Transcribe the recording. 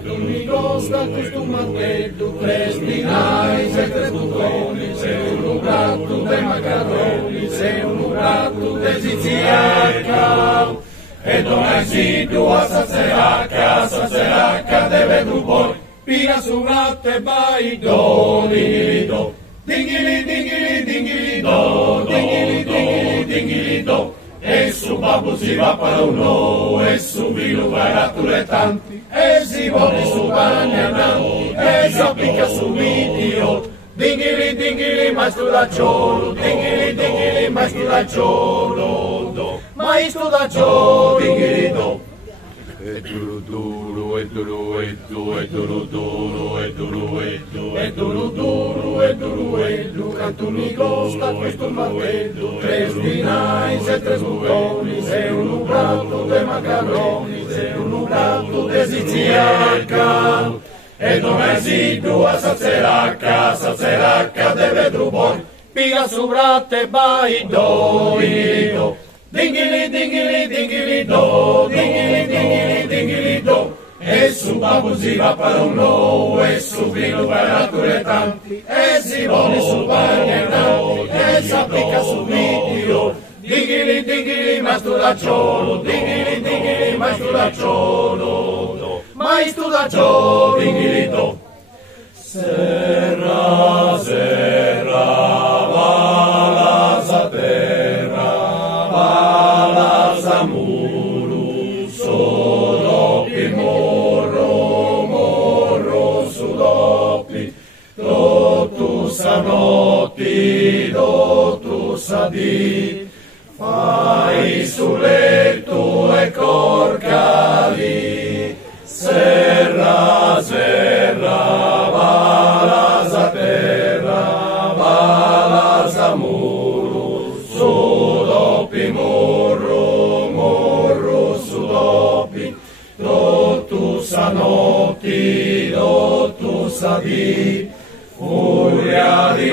tu mi costa questo martello, tre spinai, sei tre buconi, sei un prato dei macaroni, sei un prato dei ziziacca. E dove si tu a sazeracca deve tu poi, pia su latte vai do, dingili do, dingili dingili dingili do, dingili dingili dingili do. E su babbo si va per uno, e su vino vai a tanti, e si vuole su bagnananti, e si appicca su video. Dingili dingili maestro da ciolo, dingili dingili maestro da ciolo, do, maestro da ciolo, dingili do. E duro duro, e duro e duro, e duro duro, e duro e duro, e duro duro, e duro e duro, quanto mi costa questo martello, tre spinai, sei tre buconi, sei un prato de macaroni, sei un prato de ziziacca. E dove si tu a sazeracca deve tu poi, piga su bratte vai do, dingili dingili dingili do, dingili dingili dingili do. E su babbo si va per uno, e su vino vai a tanti, e si vuole su bagnananti, e si appicca su video. Dingili dingili maestro da ciolo, dingili dingili maestro da ciolo, maestro da ciolo, dingili do. Serra, serra, valasa terra, valasa muru, sodopi morro, morro sudopi, dotu sanotti, dotu sadi. Fai sul letto e corcali, serra, serra, valasa terra, valasa muro, sudopi morro, morro sudopi, dotu sanotti, dotu sadi, furia di